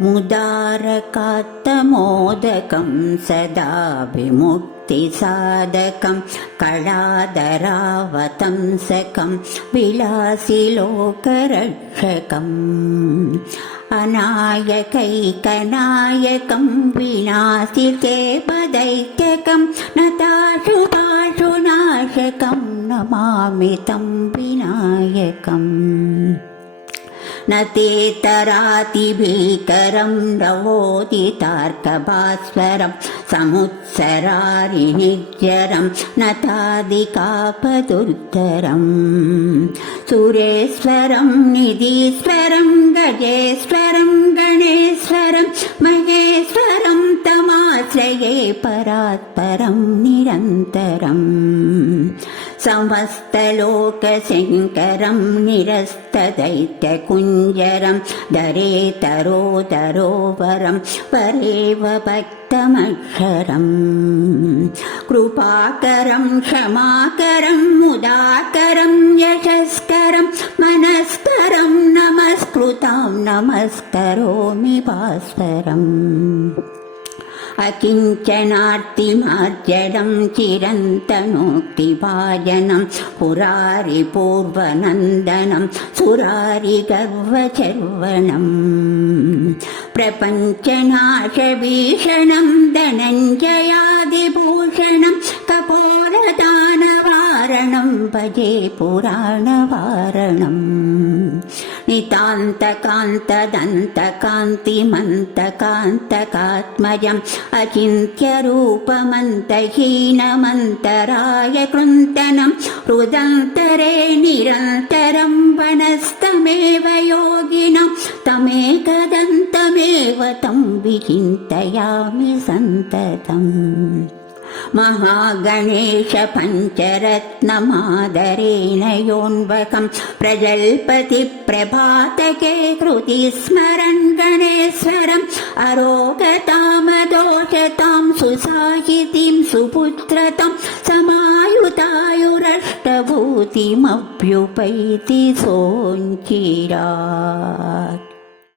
मुदारकात्तमोदकं सदा विमुक्तिसाधकं कलाधरावतंसकं विलासिलोकरक्षकम् अनायकैकनायकं विनाशिकेपदैत्यकं नताशुभाशुनाशकं नमामि तं विनायकम् न तेतरातिभीकरं रवोदितार्कभास्वरं समुत्सरारिनिर्जरं न तादिकापदुर्धरम् सुरेश्वरं निधीश्वरं गजेश्वरं गणेश्वरं महेश्वरं तमाश्रये परात्परं निरन्तरम् समस्तलोकशङ्करं निरस्तदैत्यकुञ्जरं दरेतरोदरोवरं परेव भक्तमक्षरम् कृपाकरं क्षमाकरं मुदाकरं यशस्करं मनस्करं नमस्कृतां नमस्करोमि भास्वरम् अकिञ्चनार्तिमार्जनं चिरन्तनोक्तिभाजनं पुरारिपूर्वनन्दनं सुरारिगर्वचर्वणम् प्रपञ्चनाशभीषणं धनञ्जयादिभूषणं कपोलदानवारणं भजे पुराणवारणम् नितान्तकान्तदन्तकान्तिमन्तकान्तकात्मजम् अचिन्त्यरूपमन्तहीनमन्तराय कृन्तनं हृदन्तरे निरन्तरं वनस्तमेव योगिनं तमेकदन्तमेव तं विचिन्तयामि सन्ततम् महागणेश पञ्चरत्नमादरेण योऽन्वकं प्रजल्पति प्रभातके कृतिस्मरन् गणेश्वरम् अरोगतामदोषतां सुसाहितीं सुपुत्रतां समायुतायुरष्टभूतिमभ्युपैति सोऽचिरात्।